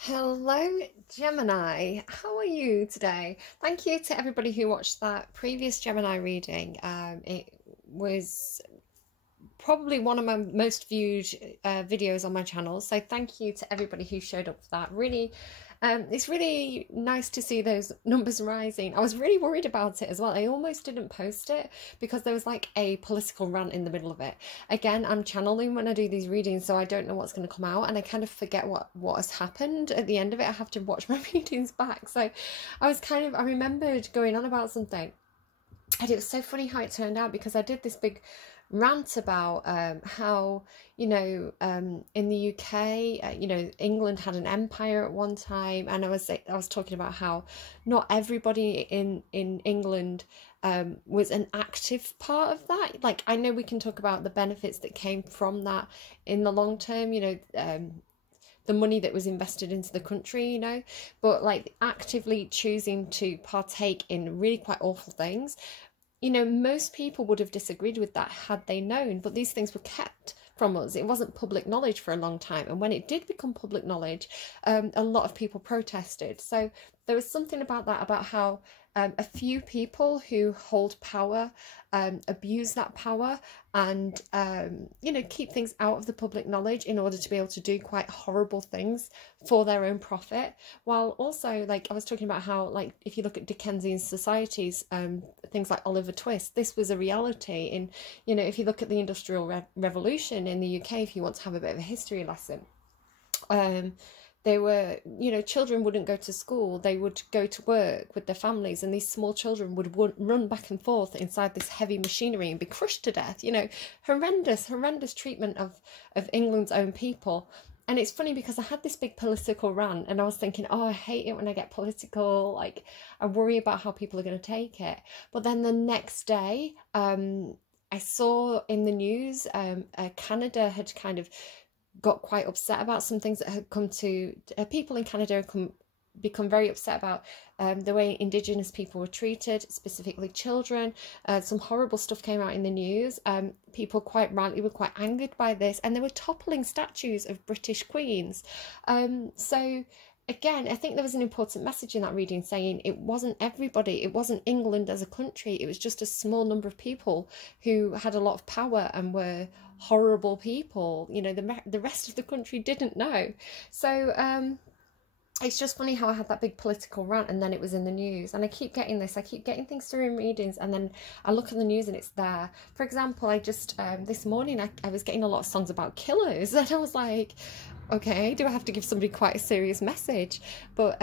Hello, Gemini. How are you today? Thank you to everybody who watched that previous Gemini reading. It was probably one of my most viewed videos on my channel. So thank you to everybody who showed up for that. Really, it's really nice to see those numbers rising. I was really worried about it as well. I almost didn't post it because there was like a political rant in the middle of it. Again, I'm channeling when I do these readings, so I don't know what's going to come out, and I kind of forget what has happened at the end of it. I have to watch my readings back. So I remembered going on about something. And it was so funny how it turned out, because I did this big rant about how, in the UK, England had an empire at one time, and I was talking about how not everybody in England was an active part of that. Like, I know we can talk about the benefits that came from that in the long term, the money that was invested into the country, but like actively choosing to partake in really quite awful things. Most people would have disagreed with that had they known, but these things were kept from us. It wasn't public knowledge for a long time, and when it did become public knowledge, a lot of people protested. So there was something about that, about how a few people who hold power abuse that power and keep things out of the public knowledge in order to be able to do quite horrible things for their own profit, while also, like, I was talking about how, like, if you look at Dickensian societies, things like Oliver Twist, this was a reality in, if you look at the Industrial Revolution in the UK, if you want to have a bit of a history lesson, they were, children wouldn't go to school, they would go to work with their families, and these small children would run back and forth inside this heavy machinery and be crushed to death. Horrendous treatment of England's own people. And it's funny because I had this big political rant, and I was thinking, oh, I hate it when I get political, like, I worry about how people are going to take it. But then the next day, I saw in the news, Canada had kind of got quite upset about some things that had come to people in Canada had become very upset about the way Indigenous people were treated, specifically children. Some horrible stuff came out in the news. People quite rightly were quite angered by this, and they were toppling statues of British queens. So again, I think there was an important message in that reading, saying it wasn't everybody, it wasn't England as a country, it was just a small number of people who had a lot of power and were horrible people. The rest of the country didn't know. So it's just funny how I had that big political rant, and then it was in the news, and I keep getting things through in readings, and then I look at the news and it's there. For example, I just this morning I was getting a lot of songs about killers, and I was like, okay, do I have to give somebody quite a serious message? But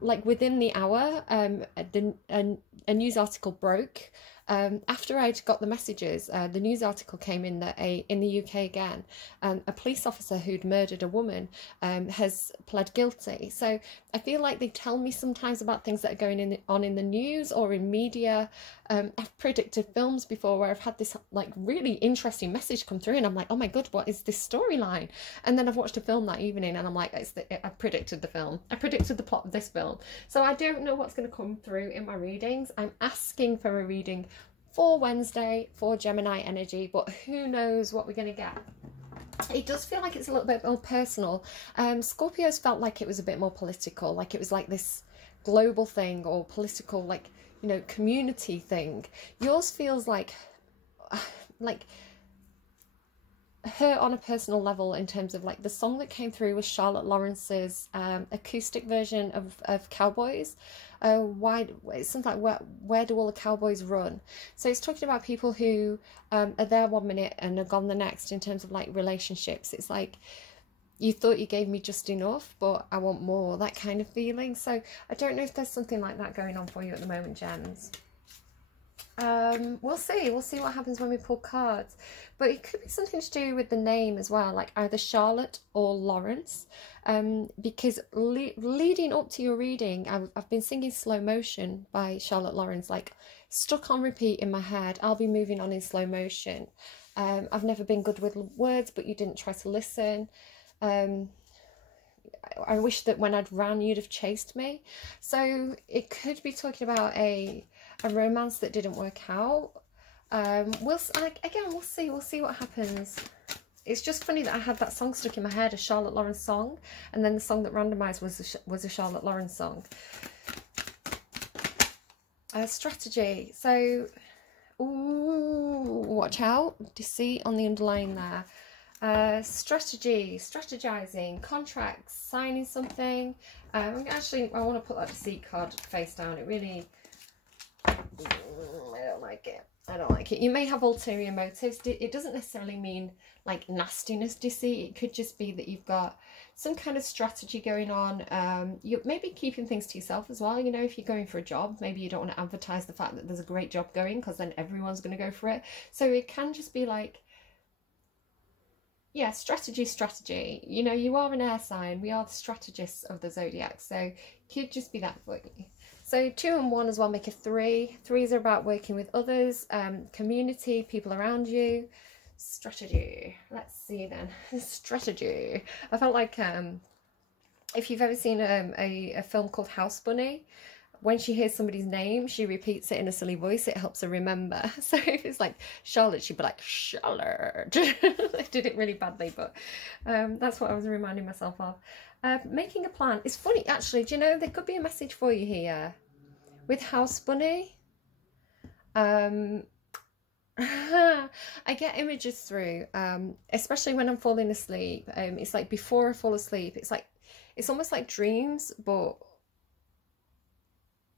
like within the hour, a news article broke. After I'd got the messages, the news article came in that in the UK again, a police officer who'd murdered a woman has pled guilty. So I feel like they tell me sometimes about things that are going on in the news or in media. I've predicted films before where I've had this like really interesting message come through, and I'm like, oh my god, what is this storyline? And then I've watched a film that evening, and I'm like, I predicted the film. I predicted the plot of this film. So I don't know what's going to come through in my readings. I'm asking for a reading for Wednesday for Gemini energy, but who knows what we're going to get. It does feel like it's a little bit more personal. Scorpios felt like it was a bit more political, like it was like this global thing or political, like, community thing. Yours feels like hurt on a personal level, in terms of like the song that came through was Charlotte Lawrence's acoustic version of Cowboys. It's something like where do all the cowboys run? So it's talking about people who are there one minute and are gone the next, in terms of like relationships. It's like, you thought you gave me just enough, but I want more, that kind of feeling. So I don't know if there's something like that going on for you at the moment, Gems. We'll see what happens when we pull cards, but it could be something to do with the name as well, like either Charlotte or Lawrence, because leading up to your reading, I've been singing Slow Motion by Charlotte Lawrence, like stuck on repeat in my head. I'll be moving on in slow motion. I've never been good with words, but you didn't try to listen. I wish that when I'd ran, you'd have chased me. So it could be talking about a romance that didn't work out. We'll see what happens. it's just funny that I had that song stuck in my head, a Charlotte Lawrence song, and then the song that randomized was a Charlotte Lawrence song. Strategy. So, ooh, watch out, deceit on the underline there. Strategy, strategizing, contracts, signing something. Actually, I want to put that deceit card face down. It really, I don't like it. I don't like it. You may have ulterior motives. It doesn't necessarily mean like nastiness, deceit. It could just be that you've got some kind of strategy going on. You're maybe keeping things to yourself as well. You know, if you're going for a job, maybe you don't want to advertise the fact that there's a great job going, because then everyone's going to go for it. So it can just be like, yeah, strategy. You know, you are an air sign. We are the strategists of the zodiac. So it could just be that for you. So 2 and 1 as well make a 3. 3s are about working with others, community, people around you. Strategy. Let's see then. Strategy. I felt like if you've ever seen a film called House Bunny, when she hears somebody's name, she repeats it in a silly voice. It helps her remember. So if it's like Charlotte, she'd be like, Charlotte. I did it really badly, but that's what I was reminding myself of. Making a plan. It's funny, actually. Do you know, there could be a message for you here with House Bunny. I get images through, especially when I'm falling asleep. It's like before I fall asleep. It's almost like dreams, but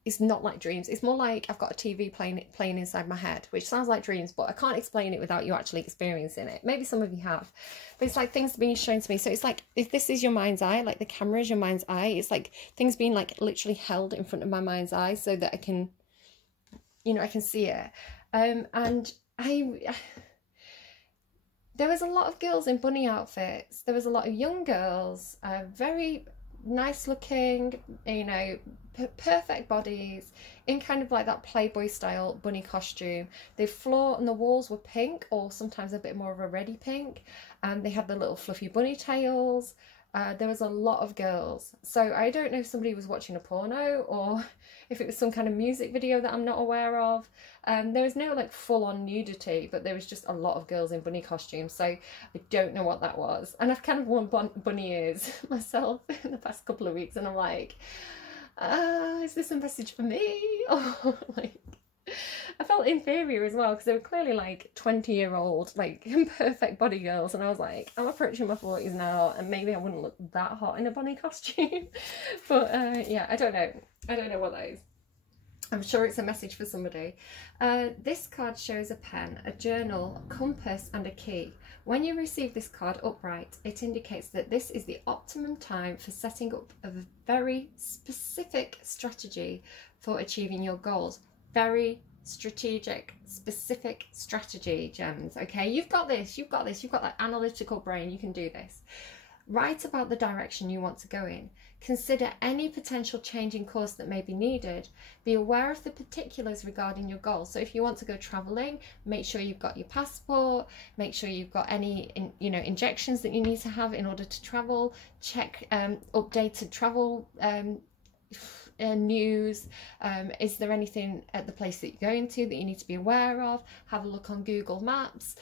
it's not like dreams. It's more like I've got a TV playing inside my head, which sounds like dreams, but I can't explain it without you actually experiencing it. Maybe some of you have, but it's like things being shown to me. So it's like, if this is your mind's eye, like the camera is your mind's eye, it's like things being like literally held in front of my mind's eye so that I can, you know, I can see it. And there was a lot of girls in bunny outfits. There was a lot of young girls, very nice looking, you know, perfect bodies in kind of like that Playboy style bunny costume. The floor and the walls were pink, or sometimes a bit more of a reddy pink, and they had the little fluffy bunny tails. There was a lot of girls. So I don't know if somebody was watching a porno or if it was some kind of music video that I'm not aware of. There was no like full-on nudity, but there was just a lot of girls in bunny costumes. So I don't know what that was. And I've kind of worn bunny ears myself in the past couple of weeks, and I'm like, is this a message for me? Or like, I felt inferior as well, because they were clearly like 20-year-old, like perfect body girls, and I was like, I'm approaching my 40s now, and maybe I wouldn't look that hot in a bunny costume. But yeah, I don't know what that is. I'm sure it's a message for somebody. This card shows a pen, a journal, a compass, and a key. When you receive this card upright, it indicates that this is the optimum time for setting up a very specific strategy for achieving your goals. Very strategic, specific strategy, gems. Okay, you've got this, you've got that analytical brain, you can do this. Write about the direction you want to go in. Consider any potential change in course that may be needed. Be aware of the particulars regarding your goals. So if you want to go traveling, make sure you've got your passport, make sure you've got any injections that you need to have in order to travel. Check updated travel news. Is there anything at the place that you're going to that you need to be aware of? Have a look on Google Maps,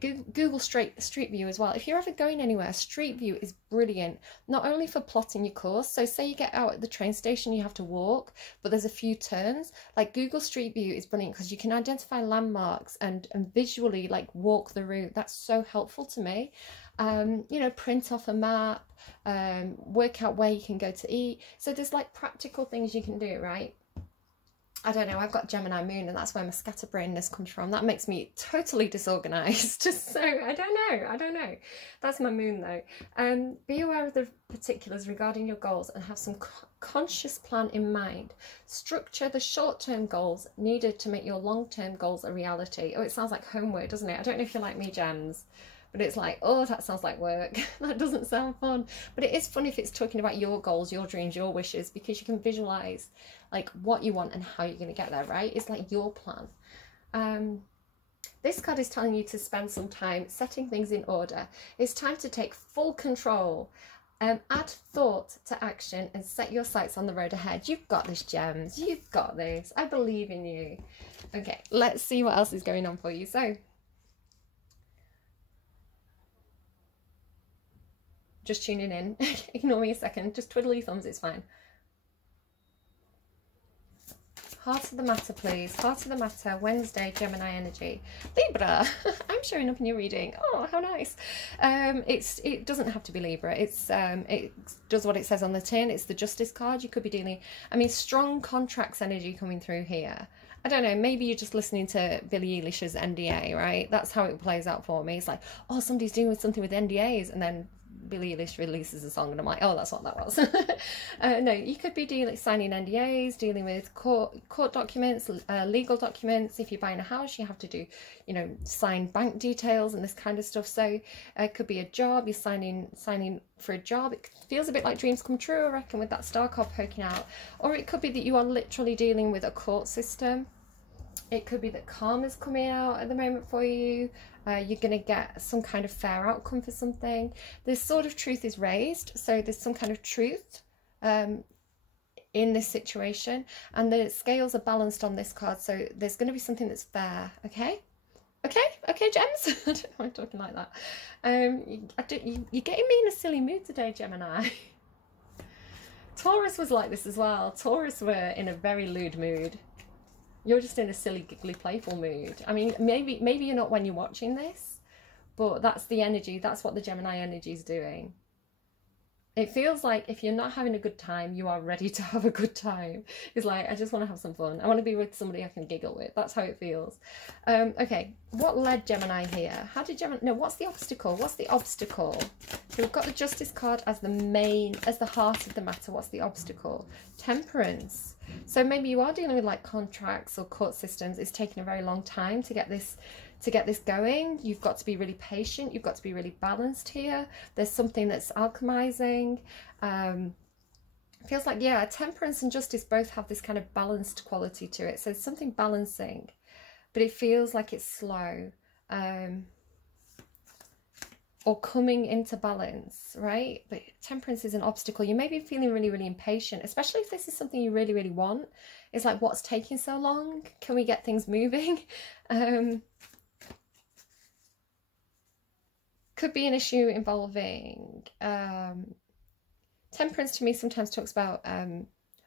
Google Street View as well. If you're ever going anywhere, Street View is brilliant, not only for plotting your course. So say you get out at the train station, you have to walk, but there's a few turns. Like Google Street View is brilliant because you can identify landmarks and visually like walk the route. That's so helpful to me. You know, print off a map, work out where you can go to eat. So there's like practical things you can do, right? I don't know, I've got Gemini moon, and that's where my scatterbrainness comes from. That makes me totally disorganized. So I don't know. That's my moon though. Be aware of the particulars regarding your goals and have some conscious plan in mind. Structure the short-term goals needed to make your long-term goals a reality. Oh, it sounds like homework, doesn't it? I don't know if you're like me, gems, but it's like, oh, that sounds like work. That doesn't sound fun. But it is fun if it's talking about your goals, your dreams, your wishes, because you can visualize like what you want and how you're going to get there, right? It's like your plan. This card is telling you to spend some time setting things in order. It's time to take full control. Add thought to action and set your sights on the road ahead. You've got this, gems. You've got this. I believe in you. Okay, let's see what else is going on for you. So, just tuning in, ignore me a second, just twiddle your thumbs, it's fine. Heart of the matter, please. Heart of the matter, Wednesday, Gemini energy. Libra, I'm showing up in your reading. Oh, how nice. It doesn't have to be Libra. It does what it says on the tin. It's the Justice card. You could be dealing, I mean, strong contracts energy coming through here. I don't know, maybe you're just listening to Billie Eilish's NDA, right? That's how it plays out for me. It's like, oh, somebody's doing something with NDAs, and then Billie Eilish releases a song and I'm like, oh, that's what that was. No, you could be signing NDAs, dealing with court documents, legal documents. If you're buying a house, you have to do, you know, sign bank details and this kind of stuff. So it could be a job, you're signing for a job. It feels a bit like dreams come true, I reckon, with that star card poking out. Or it could be that you are literally dealing with a court system. It could be that karma's coming out at the moment for you. You're going to get some kind of fair outcome for something. This sort of truth is raised. So there's some kind of truth in this situation. And the scales are balanced on this card. So there's going to be something that's fair. Okay? Okay, gems? I don't know why I'm talking like that. You're getting me in a silly mood today, Gemini. Taurus was like this as well. Taurus were in a very lewd mood. You're just in a silly, giggly, playful mood. I mean, maybe you're not when you're watching this, but that's the energy. That's what the Gemini energy is doing. It feels like if you're not having a good time, you are ready to have a good time. It's like, I just want to have some fun. I want to be with somebody I can giggle with. That's how it feels. Okay, what led Gemini here? How did Gemini... No, what's the obstacle? What's the obstacle? So we've got the Justice card as the heart of the matter. What's the obstacle? Temperance. So maybe you are dealing with like contracts or court systems. It's taking a very long time to get this going. You've got to be really patient. You've got to be really balanced here. There's something that's alchemizing. Feels like, yeah, temperance and justice both have this kind of balanced quality to it. So it's something balancing, but it feels like it's slow. Or coming into balance, right? But temperance is an obstacle. You may be feeling really, really impatient, especially if this is something you really, really want. It's like, what's taking so long? Can we get things moving? Could be an issue involving temperance. To me sometimes talks about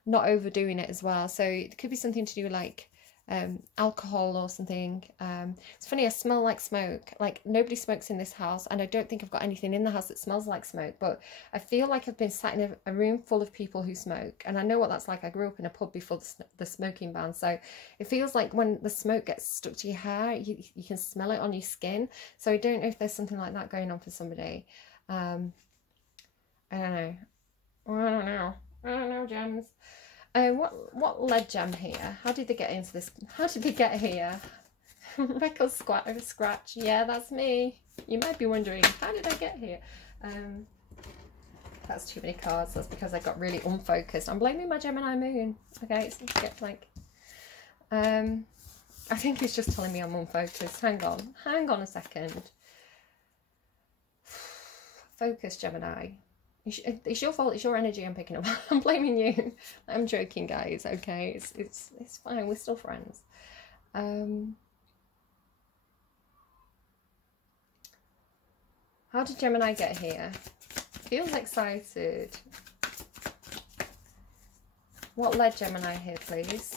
not overdoing it as well. So it could be something to do with like alcohol or something. It's funny, I smell like smoke. Like nobody smokes in this house, and I don't think I've got anything in the house that smells like smoke, but I feel like I've been sat in a room full of people who smoke, and I know what that's like. I grew up in a pub before the smoking ban, so it feels like when the smoke gets stuck to your hair, you can smell it on your skin. So I don't know if there's something like that going on for somebody. I don't know, gems. What led Gem here? How did they get into this? How did they get here? Record scratch. Yeah, that's me. You might be wondering, how did I get here? That's too many cards. That's because I got really unfocused. I'm blaming my Gemini moon. Okay, it's get like I think it's just telling me I'm unfocused. Hang on a second. Focus, Gemini. It's your fault. It's your energy I'm picking up. I'm blaming you. I'm joking, guys. Okay, it's fine. We're still friends. How did Gemini get here? Feels excited. What led Gemini here, please?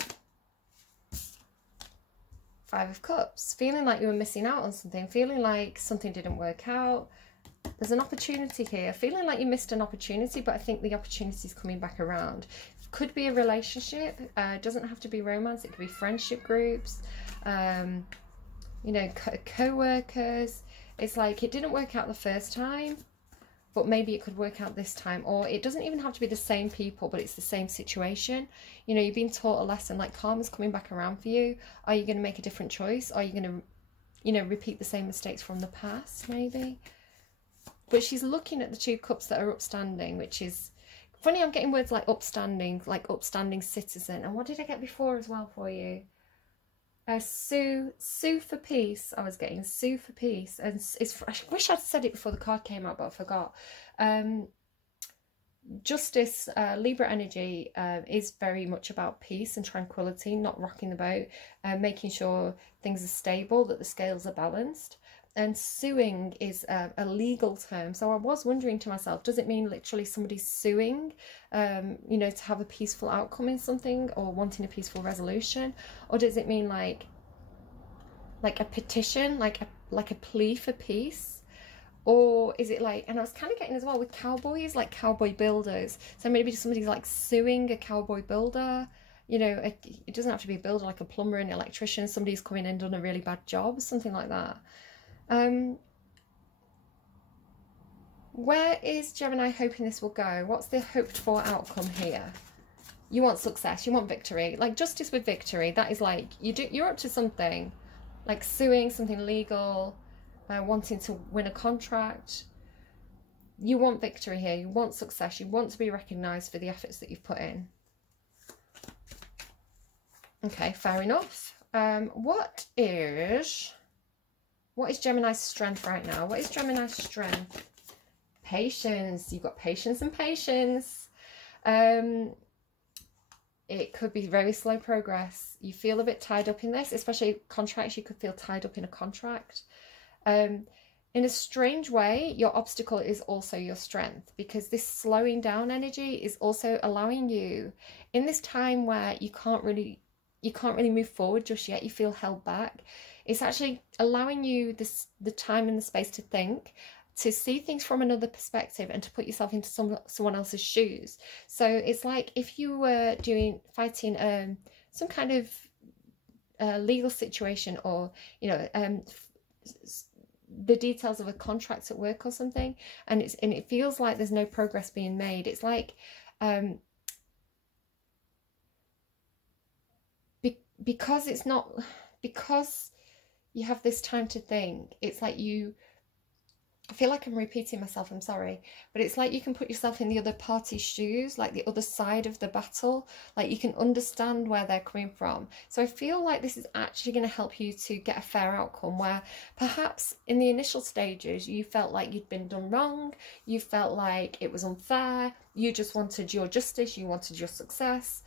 Five of Cups. Feeling like you were missing out on something. Feeling like something didn't work out. There's an opportunity here. Feeling like you missed an opportunity, but I think the opportunity is coming back around. Could be a relationship. Doesn't have to be romance. It could be friendship groups. You know, co-workers. It's like it didn't work out the first time, but maybe it could work out this time. Or it doesn't even have to be the same people, but it's the same situation. You know, you've been taught a lesson. Like karma's coming back around for you. Are you going to make a different choice? Are you going to, you know, repeat the same mistakes from the past? Maybe. But she's looking at the two cups that are upstanding, which is funny. I'm getting words like upstanding citizen. And what did I get before as well for you? Sue for peace. I was getting Sue for peace, and I wish I'd said it before the card came out, but I forgot. Justice, Libra energy is very much about peace and tranquility, not rocking the boat, making sure things are stable, that the scales are balanced. And suing is a legal term. So I was wondering to myself, does it mean literally somebody's suing, you know, to have a peaceful outcome in something, or wanting a peaceful resolution? Or does it mean like a petition, like a plea for peace? Or is it like, and I was kind of getting as well with cowboys, like cowboy builders. So maybe somebody's like suing a cowboy builder. You know, it doesn't have to be a builder, like a plumber, an electrician. Somebody's come in and done a really bad job, something like that. Where is Gemini hoping this will go? What's the hoped for outcome here? You want success, you want victory, like justice with victory. That is like, you're up to something, like suing something legal, wanting to win a contract. You want victory here, you want success, you want to be recognised for the efforts that you've put in. Okay, fair enough. What is Gemini's strength right now? What is Gemini's strength? Patience. You've got patience and patience. It could be very slow progress. You feel a bit tied up in this, especially contracts. You could feel tied up in a contract. In a strange way, your obstacle is also your strength, because this slowing down energy is also allowing you, in this time where you can't really move forward just yet, you feel held back, it's actually allowing you the time and the space to think, to see things from another perspective, and to put yourself into someone else's shoes. So it's like if you were fighting some kind of legal situation, or you know, the details of a contract at work or something, and it feels like there's no progress being made. It's like because you have this time to think, it's like I feel like I'm repeating myself, I'm sorry, but it's like you can put yourself in the other party's shoes, like the other side of the battle, like you can understand where they're coming from. So I feel like this is actually going to help you to get a fair outcome, where perhaps in the initial stages you felt like you'd been done wrong, you felt like it was unfair, you just wanted your justice, you wanted your success,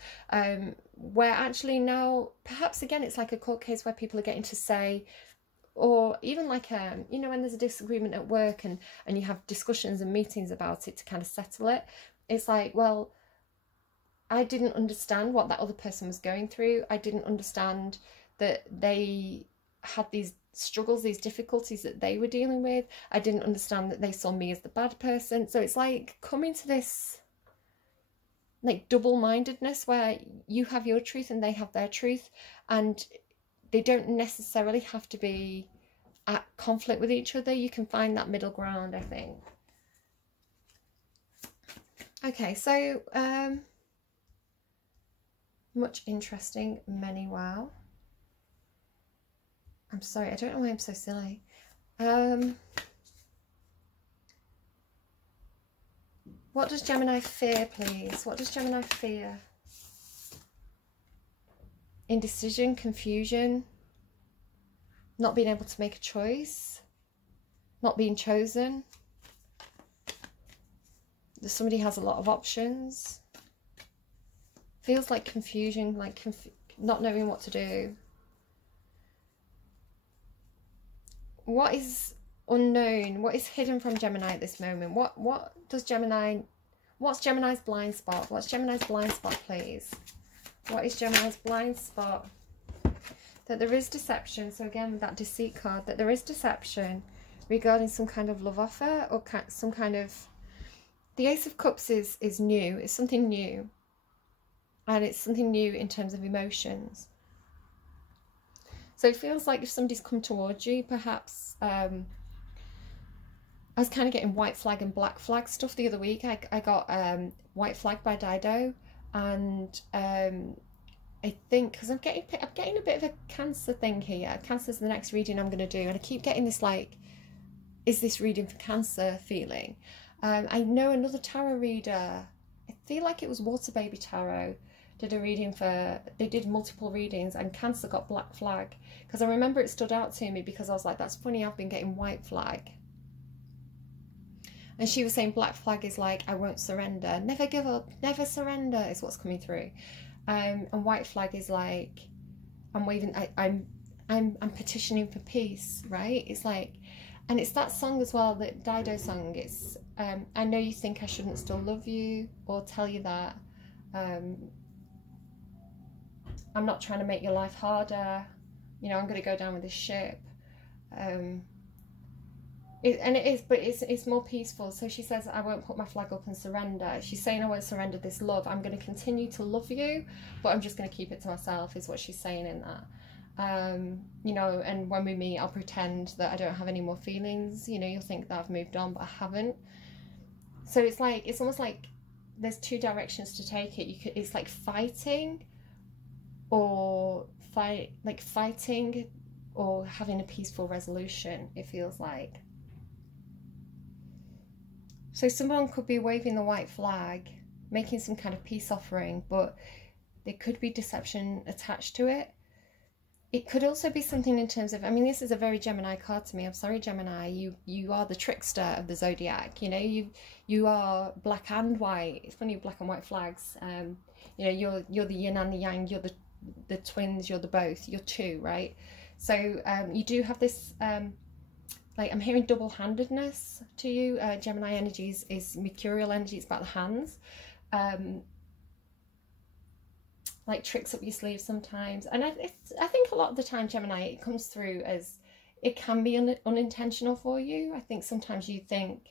where actually now perhaps again it's like a court case where people are getting to say, or even like you know, when there's a disagreement at work and you have discussions and meetings about it to kind of settle it, it's like, well, I didn't understand what that other person was going through. I didn't understand that they had these struggles, these difficulties that they were dealing with. I didn't understand that they saw me as the bad person. So it's like coming to this like double-mindedness where you have your truth and they have their truth, and they don't necessarily have to be at conflict with each other. You can find that middle ground, I think. Okay, so much interesting, many wow. I'm sorry, I don't know why I'm so silly. What does Gemini fear, please? What does Gemini fear? Indecision, confusion, not being able to make a choice, not being chosen. Somebody has a lot of options. Feels like confusion, like not knowing what to do. What is unknown? What is hidden from Gemini at this moment? What's Gemini's blind spot? What's Gemini's blind spot, please? What is Gemini's blind spot? That there is deception. So again, with that deceit card, that there is deception regarding some kind of love offer, or some kind of... The Ace of Cups is new. It's something new. And it's something new in terms of emotions. So it feels like if somebody's come towards you, perhaps... I was kind of getting white flag and black flag stuff the other week. I got White Flag by Dido. And I think, because I'm getting a bit of a Cancer thing here. Cancer's the next reading I'm going to do, and I keep getting this like, is this reading for Cancer feeling. I know another tarot reader, I feel like it was Water Baby Tarot, did a reading for, they did multiple readings, and Cancer got black flag, because I remember it stood out to me, because I was like, that's funny, I've been getting white flag. And she was saying black flag is like, I won't surrender. Never give up. Never surrender is what's coming through. And white flag is like, I'm waving, I'm I'm petitioning for peace, right? It's like, and it's that song as well, that Dido song. It's I know you think I shouldn't still love you or tell you that. I'm not trying to make your life harder. You know, I'm going to go down with this ship. But it's more peaceful. So she says, I won't put my flag up and surrender. She's saying, I won't surrender this love. I'm going to continue to love you, but I'm just going to keep it to myself, is what she's saying in that. You know, and when we meet, I'll pretend that I don't have any more feelings. You know, you'll think that I've moved on, but I haven't. So it's like, it's almost like there's two directions to take it. It's like fighting or fighting or having a peaceful resolution, it feels like. So someone could be waving the white flag, making some kind of peace offering, but there could be deception attached to it. It could also be something in terms of, I mean, this is a very Gemini card to me. I'm sorry, Gemini, you are the trickster of the zodiac. You know, you are black and white. It's funny, black and white flags. You know, you're the yin and the yang. You're the twins. You're the both. You're two, right? So you do have this. Like, I'm hearing double-handedness to you. Gemini energies is mercurial energy. It's about the hands. Like tricks up your sleeve sometimes. And I think a lot of the time, Gemini, it comes through as, it can be unintentional for you. I think sometimes you think,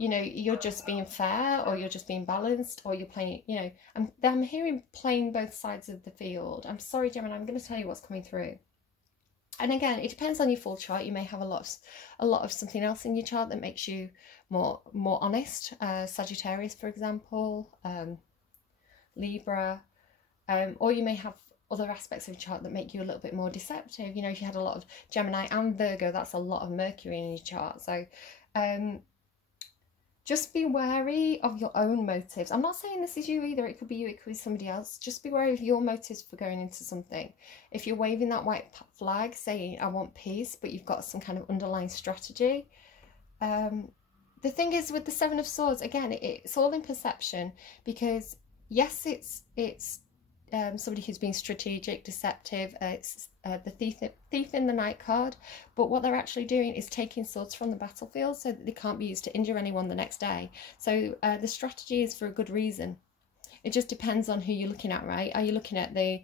you know, you're just being fair, or you're just being balanced, or you're playing, you know, I'm hearing playing both sides of the field. I'm sorry, Gemini, I'm going to tell you what's coming through. And again, it depends on your full chart. You may have a lot of something else in your chart that makes you more honest. Sagittarius, for example, Libra, or you may have other aspects of your chart that make you a little bit more deceptive. You know, if you had a lot of Gemini and Virgo, that's a lot of Mercury in your chart. So just be wary of your own motives. I'm not saying this is you either. It could be you, it could be somebody else. Just be wary of your motives for going into something. If you're waving that white flag saying, I want peace, but you've got some kind of underlying strategy. The thing is with the Seven of Swords, again, it's all in perception, because yes, it's somebody who's being strategic, deceptive. It's the thief in the Knight card. But what they're actually doing is taking swords from the battlefield so that they can't be used to injure anyone the next day. So the strategy is for a good reason. It just depends on who you're looking at, right? Are you looking at the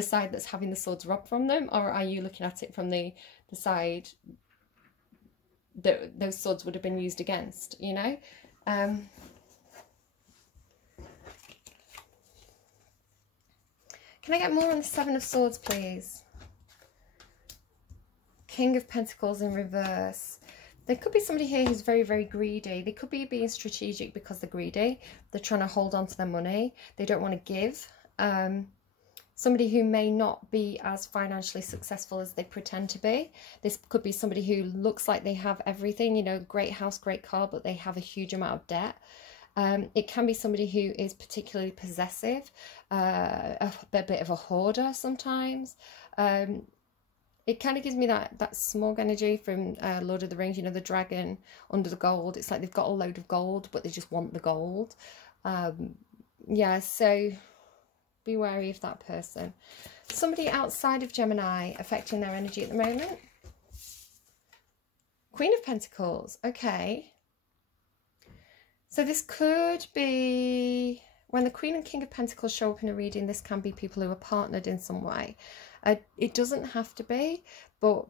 side that's having the swords robbed from them, or are you looking at it from the side that those swords would have been used against, you know? Can I get more on the Seven of Swords, please? King of Pentacles in reverse. There could be somebody here who's very, very greedy. They could be being strategic because they're greedy. They're trying to hold on to their money. They don't want to give. Somebody who may not be as financially successful as they pretend to be. This could be somebody who looks like they have everything, you know, great house, great car, but they have a huge amount of debt. It can be somebody who is particularly possessive, a bit of a hoarder sometimes. It kind of gives me that Smaug energy from Lord of the Rings, you know, the dragon under the gold. It's like they've got a load of gold, but they just want the gold. Yeah, so be wary of that person. Somebody outside of Gemini affecting their energy at the moment. Queen of Pentacles, okay. So this could be, when the Queen and King of Pentacles show up in a reading, this can be people who are partnered in some way. It doesn't have to be, but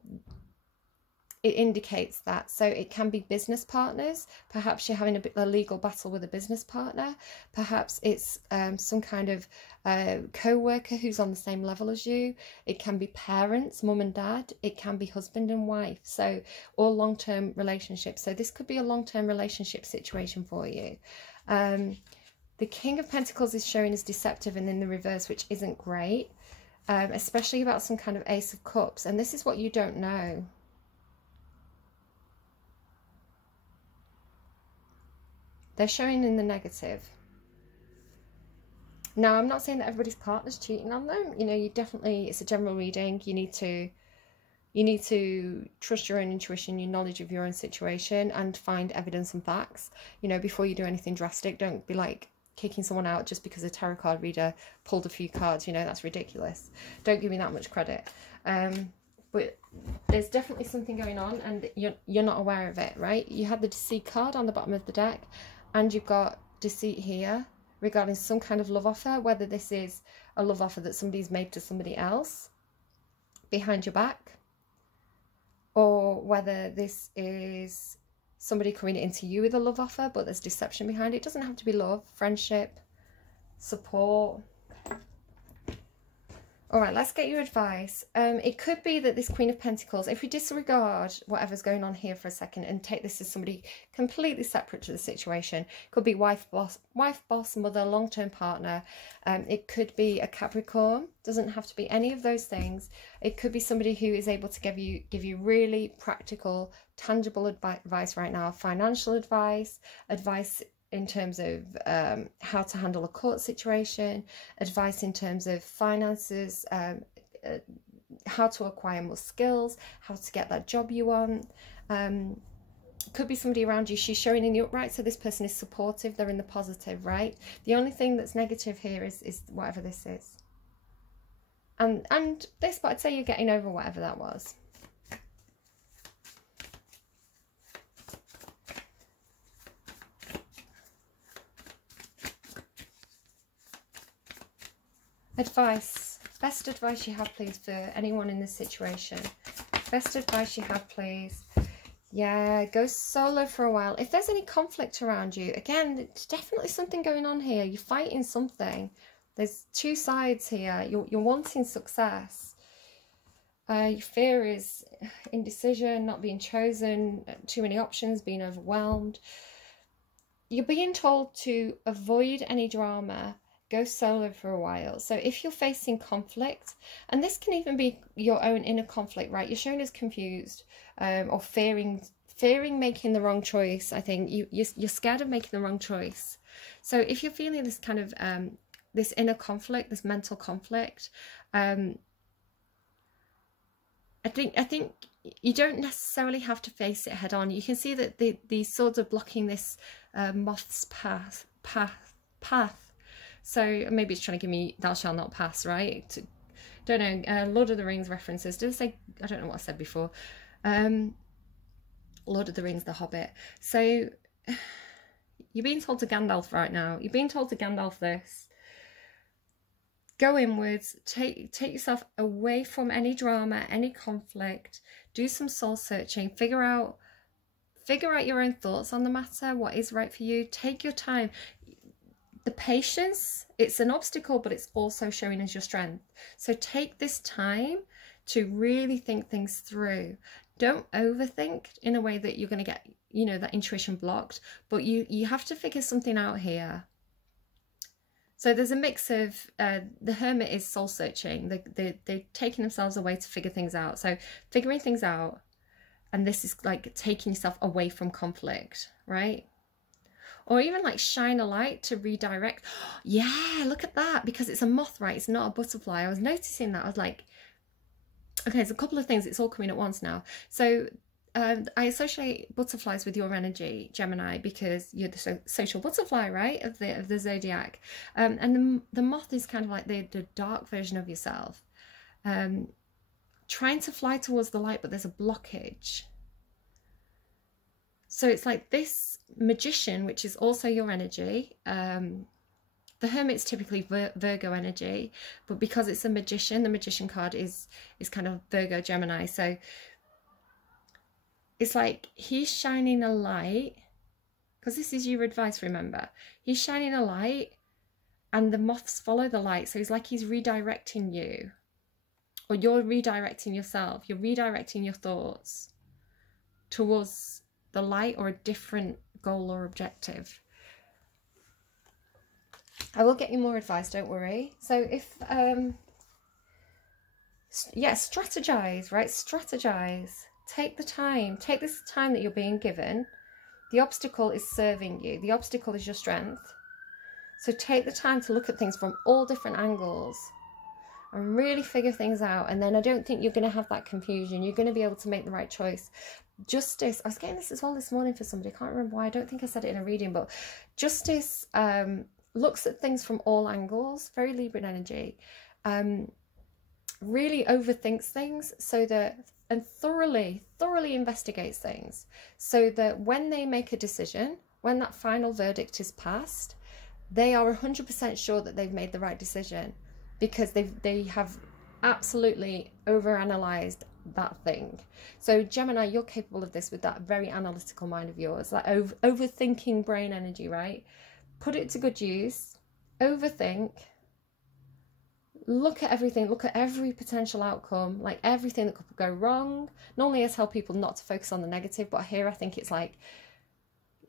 it indicates that. So it can be business partners. Perhaps you're having a legal battle with a business partner. Perhaps it's some kind of co-worker who's on the same level as you. It can be parents, mum and dad. It can be husband and wife. So, or long-term relationships. So this could be a long-term relationship situation for you. The King of Pentacles is showing as deceptive and in the reverse, which isn't great. Especially about some kind of Ace of Cups. And this is what you don't know. They're showing in the negative. Now, I'm not saying that everybody's partner's cheating on them. You know, you definitely, it's a general reading. You need to trust your own intuition, your knowledge of your own situation, and find evidence and facts. You know, before you do anything drastic, don't be like, kicking someone out just because a tarot card reader pulled a few cards. You know, that's ridiculous. Don't give me that much credit. But there's definitely something going on, and you're not aware of it, right? You had the deceit card on the bottom of the deck, and you've got deceit here regarding some kind of love offer, whether this is a love offer that somebody's made to somebody else behind your back, or whether this is somebody coming into you with a love offer, but there's deception behind it. It doesn't have to be love, friendship, support. All right, let's get your advice. It could be that this Queen of Pentacles, if we disregard whatever's going on here for a second and take this as somebody completely separate to the situation, could be wife, boss, mother, long-term partner. It could be a Capricorn. Doesn't have to be any of those things. It could be somebody who is able to give you really practical, tangible advice right now, financial advice, advice in terms of how to handle a court situation, advice in terms of finances, how to acquire more skills, how to get that job you want. Could be somebody around you. She's showing in the upright, so this person is supportive, they're in the positive, right? The only thing that's negative here is whatever this is. And this, but I'd say you're getting over whatever that was. Advice. Best advice you have, please, for anyone in this situation. Best advice you have, please. Yeah, go solo for a while. If there's any conflict around you, again, there's definitely something going on here. You're fighting something. There's two sides here. You're wanting success. Your fear is indecision, not being chosen, too many options, being overwhelmed. You're being told to avoid any drama. Go solo for a while. So if you're facing conflict, and this can even be your own inner conflict, right? You're shown as confused or fearing making the wrong choice. I think you're scared of making the wrong choice. So if you're feeling this kind of this inner conflict, this mental conflict, I think you don't necessarily have to face it head on. You can see that these swords are blocking this moth's path. So maybe it's trying to give me thou shalt not pass, right? Don't know. Lord of the Rings references. Did I say? I don't know what I said before. Lord of the Rings, The Hobbit. So you're being told to Gandalf right now. You're being told to Gandalf this. Go inwards. Take yourself away from any drama, any conflict. Do some soul searching. Figure out your own thoughts on the matter. What is right for you? Take your time. The patience, it's an obstacle, but it's also showing as your strength. So take this time to really think things through. Don't overthink in a way that you're going to get, you know, that intuition blocked, but you have to figure something out here. So there's a mix of, the Hermit is soul searching. They're taking themselves away to figure things out. So figuring things out, and this is like taking yourself away from conflict, right? Or even like shine a light to redirect. Yeah, look at that, because it's a moth, right? It's not a butterfly. I was noticing that. I was like, okay, there's a couple of things. It's all coming at once now. So I associate butterflies with your energy, Gemini, because you're the social butterfly, right, of the zodiac. And the moth is kind of like the dark version of yourself. Trying to fly towards the light, but there's a blockage. So it's like this Magician, which is also your energy. The Hermit's typically Virgo energy, but because it's a Magician, the Magician card is kind of Virgo Gemini. So it's like he's shining a light, because this is your advice, remember. He's shining a light and the moths follow the light. So it's like he's redirecting you, or you're redirecting yourself. You're redirecting your thoughts towards the light or a different goal or objective. I will get you more advice, don't worry. So if yeah, strategize, right? Strategize. Take the time. Take this time that you're being given. The obstacle is serving you. The obstacle is your strength. So take the time to look at things from all different angles and really figure things out. And then I don't think you're going to have that confusion. You're going to be able to make the right choice. Justice. I was getting this as well this morning for somebody. I can't remember why. I don't think I said it in a reading, but justice looks at things from all angles, very Libran energy, really overthinks things so that, and thoroughly investigates things so that when they make a decision, when that final verdict is passed, they are 100% sure that they've made the right decision, because they have absolutely overanalyzed that thing. So Gemini, you're capable of this with that very analytical mind of yours, that overthinking brain energy, right? Put it to good use, overthink, look at everything, look at every potential outcome, like everything that could go wrong. Normally I tell people not to focus on the negative, but here I think it's like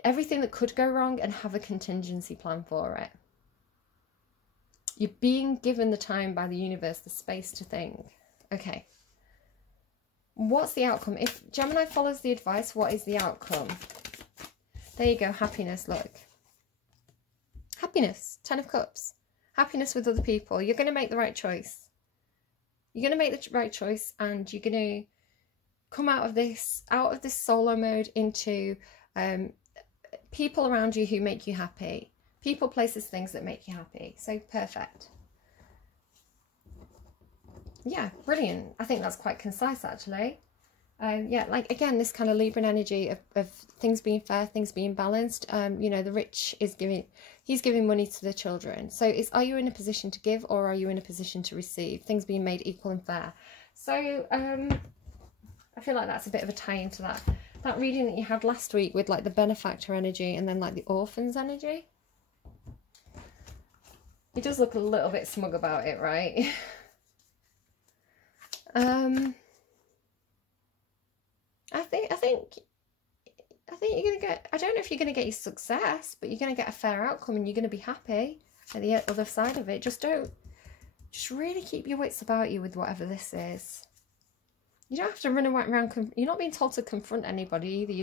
everything that could go wrong and have a contingency plan for it. You're being given the time by the universe, the space to think. Okay. What's the outcome? If Gemini follows the advice, what is the outcome? There you go. Happiness, look. Happiness. 10 of Cups. Happiness with other people. You're going to make the right choice. You're going to make the right choice, and you're going to come out of this solo mode into people around you who make you happy. People, places, things that make you happy. So perfect. Yeah, brilliant. I think that's quite concise, actually. Yeah, like, again, this kind of Libran energy of things being fair, things being balanced. You know, the rich is he's giving money to the children. So are you in a position to give, or are you in a position to receive? Things being made equal and fair. So I feel like that's a bit of a tie into that reading that you had last week with like the benefactor energy and then like the orphans energy. He does look a little bit smug about it, right? I think you're gonna get, I don't know if you're gonna get your success, but you're gonna get a fair outcome and you're gonna be happy at the other side of it. Just really keep your wits about you with whatever this is. You don't have to run around. You're not being told to confront anybody either.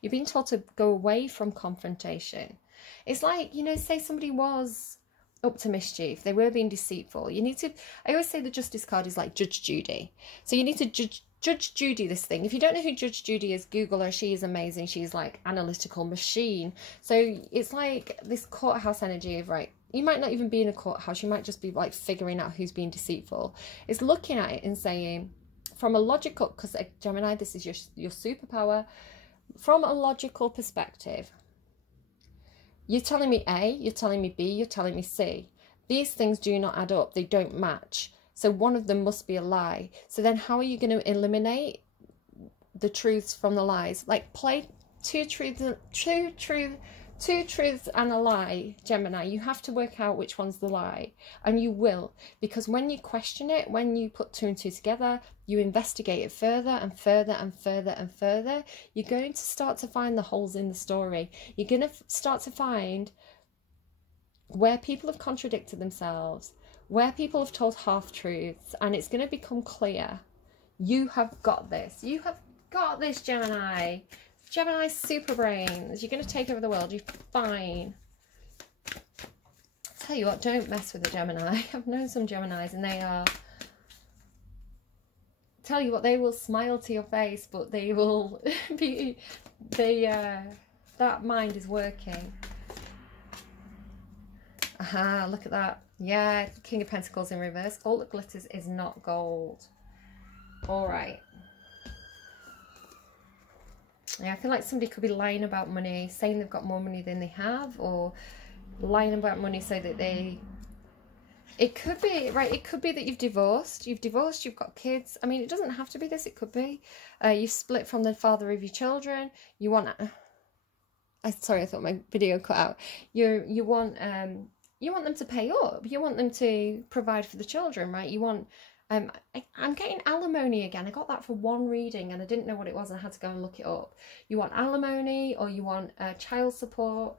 You're being told to go away from confrontation. It's like, you know, say somebody was up to mischief, they were being deceitful. You need to, I always say the Justice card is like Judge Judy. So you need to Judge Judy this thing. If you don't know who Judge Judy is, Google her. She is amazing. She's like analytical machine. So it's like this courthouse energy of, right, you might not even be in a courthouse. You might just be like figuring out who's being deceitful. It's looking at it and saying, from a logical, because Gemini, this is your superpower, from a logical perspective, you're telling me A, you're telling me B, you're telling me C. These things do not add up. They don't match. So one of them must be a lie. So then how are you going to eliminate the truths from the lies? Like, play two truths and a lie, Gemini. You have to work out which one's the lie. And you will. Because when you question it, when you put two and two together, you investigate it further and further and further and further, you're going to start to find the holes in the story. You're going to start to find where people have contradicted themselves, where people have told half-truths, and it's going to become clear. You have got this. You have got this, Gemini. Gemini super brains. You're going to take over the world. You're fine. I'll tell you what, don't mess with the Gemini. I've known some Geminis and they are... Tell you what, they will smile to your face, but they will be... that mind is working. Aha, look at that. Yeah, King of Pentacles in reverse. All that glitters is not gold. All right. Yeah, I feel like somebody could be lying about money, saying they've got more money than they have, or lying about money so that they... It could be, right, it could be that you've divorced, you've got kids. I mean, it doesn't have to be this, it could be. You've split from the father of your children. You want... sorry, I thought my video cut out. You want them to pay up. You want them to provide for the children, right? You want... I'm getting alimony again. I got that for one reading and I didn't know what it was and I had to go and look it up. You want alimony, or you want child support.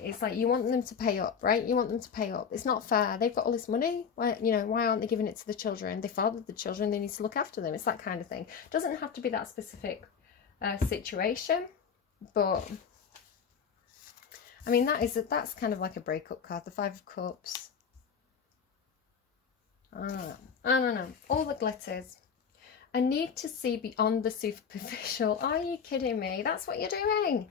It's like you want them to pay up, right? You want them to pay up. It's not fair. They've got all this money. Why aren't they giving it to the children? They fathered the children. They need to look after them. It's that kind of thing. It doesn't have to be that specific situation, but I mean that's kind of like a breakup card. The Five of Cups. I don't know. All the glitters. A need to see beyond the superficial. Are you kidding me? That's what you're doing.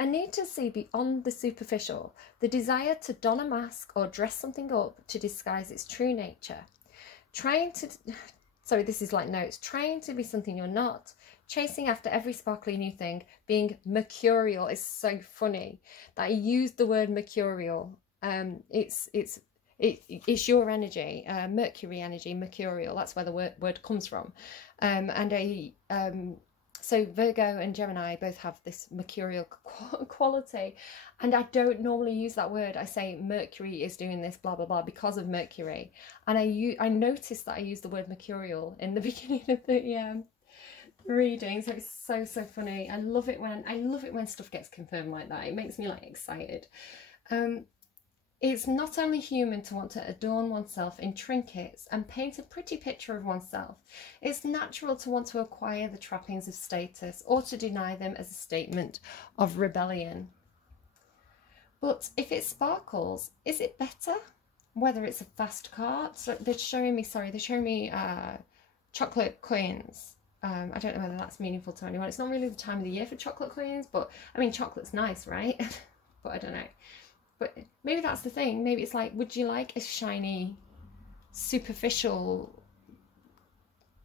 A need to see beyond the superficial, the desire to don a mask or dress something up to disguise its true nature. Trying to, sorry, this is like notes, trying to be something you're not, chasing after every sparkly new thing, being mercurial. Is so funny that I used the word mercurial. It's your energy, Mercury energy, mercurial. That's where the word comes from. So Virgo and Gemini both have this mercurial quality, and I don't normally use that word. I say Mercury is doing this, blah blah blah, because of Mercury, and I noticed that I used the word mercurial in the beginning of the reading. So it's so funny. I love it when stuff gets confirmed like that. It makes me like excited. It's not only human to want to adorn oneself in trinkets and paint a pretty picture of oneself. It's natural to want to acquire the trappings of status or to deny them as a statement of rebellion. But if it sparkles, is it better? Whether it's a fast car, so they're showing me chocolate coins. I don't know whether that's meaningful to anyone. It's not really the time of the year for chocolate coins, but I mean, chocolate's nice, right? But I don't know. But maybe that's the thing. Maybe it's like, would you like a shiny, superficial,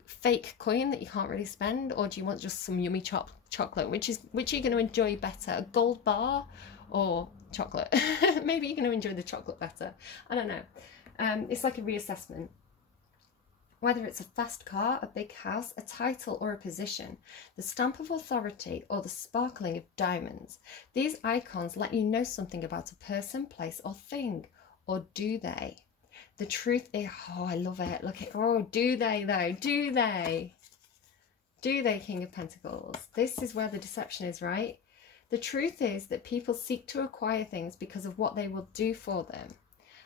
fake coin that you can't really spend? Or do you want just some yummy chocolate? Which are you going to enjoy better? A gold bar or chocolate? Maybe you're going to enjoy the chocolate better. I don't know. It's like a reassessment. Whether it's a fast car, a big house, a title or a position, the stamp of authority or the sparkling of diamonds, these icons let you know something about a person, place or thing. Or do they? The truth is, oh, I love it. Look at, oh, do they though? Do they? Do they, King of Pentacles? This is where the deception is, right? The truth is that people seek to acquire things because of what they will do for them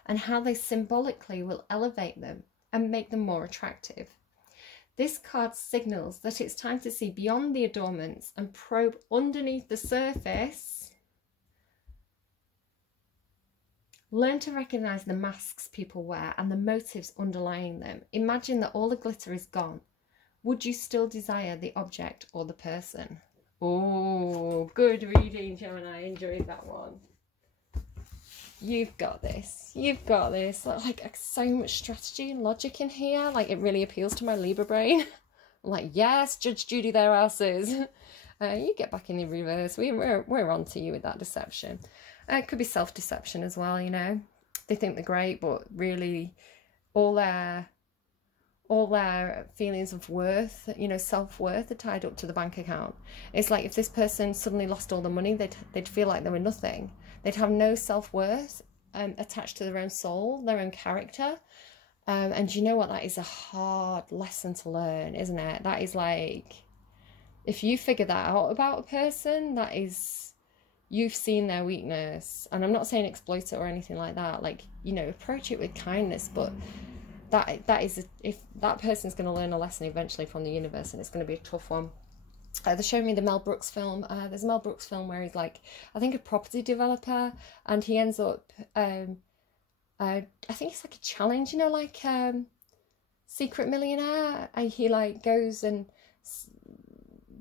and how they symbolically will elevate them and make them more attractive. This card signals that it's time to see beyond the adornments and probe underneath the surface. Learn to recognize the masks people wear and the motives underlying them. Imagine that all the glitter is gone. Would you still desire the object or the person? Oh, good reading, Gemini. I enjoyed that one. You've got this. You've got this. Like so much strategy and logic in here. Like it really appeals to my Libra brain. I'm like, yes, Judge Judy, their asses. You get back in the reverse. We're on to you with that deception. It could be self-deception as well, you know. They think they're great, but really all their feelings of worth, you know, self-worth are tied up to the bank account. It's like if this person suddenly lost all the money, they'd feel like they were nothing. They'd have no self-worth attached to their own soul, their own character. And you know what? That is a hard lesson to learn, isn't it? That is like, if you figure that out about a person, that is, you've seen their weakness. And I'm not saying exploit it or anything like that. Like, you know, approach it with kindness, but that is, if that person's going to learn a lesson eventually from the universe, and it's going to be a tough one. They're showing me the Mel Brooks film. There's a Mel Brooks film where he's like, I think a property developer, and he ends up, I think it's like a challenge, you know, like Secret Millionaire. He like goes and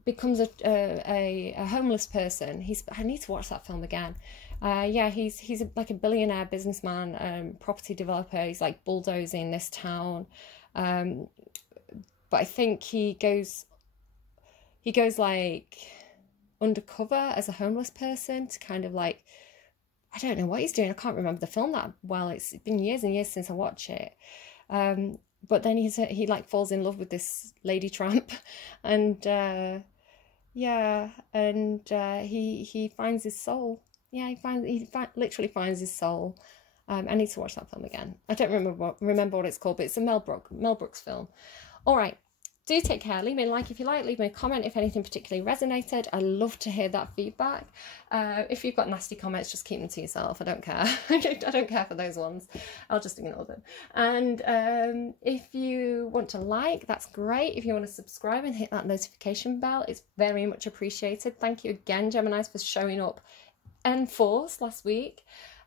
becomes a homeless person. I need to watch that film again. Yeah, he's like a billionaire businessman, property developer. He's like bulldozing this town, but I think he goes like undercover as a homeless person to kind of like, I don't know what he's doing. I can't remember the film that well. It's been years and years since I watched it. But then he like falls in love with this lady tramp, and he finds his soul. Yeah, he literally finds his soul. I need to watch that film again. I don't remember what it's called, but it's a Mel Brooks film. All right. Do take care. Leave me a like if you like. Leave me a comment if anything particularly resonated. I love to hear that feedback. If you've got nasty comments, just keep them to yourself. I don't care. I don't care for those ones. I'll just ignore them. And if you want to like, that's great. If you want to subscribe and hit that notification bell, it's very much appreciated. Thank you again, Geminis, for showing up en force last week.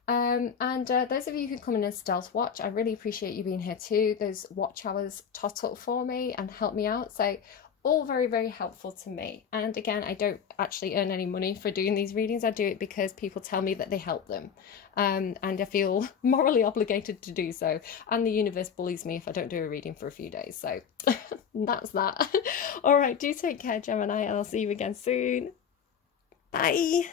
Those of you who come in and stealth watch, I really appreciate you being here too. Those watch hours tot up for me and help me out. So all very, very helpful to me. And again, I don't actually earn any money for doing these readings. I do it because people tell me that they help them. And I feel morally obligated to do so. And the universe bullies me if I don't do a reading for a few days. So that's that. All right, do take care, Gemini, and I'll see you again soon. Bye.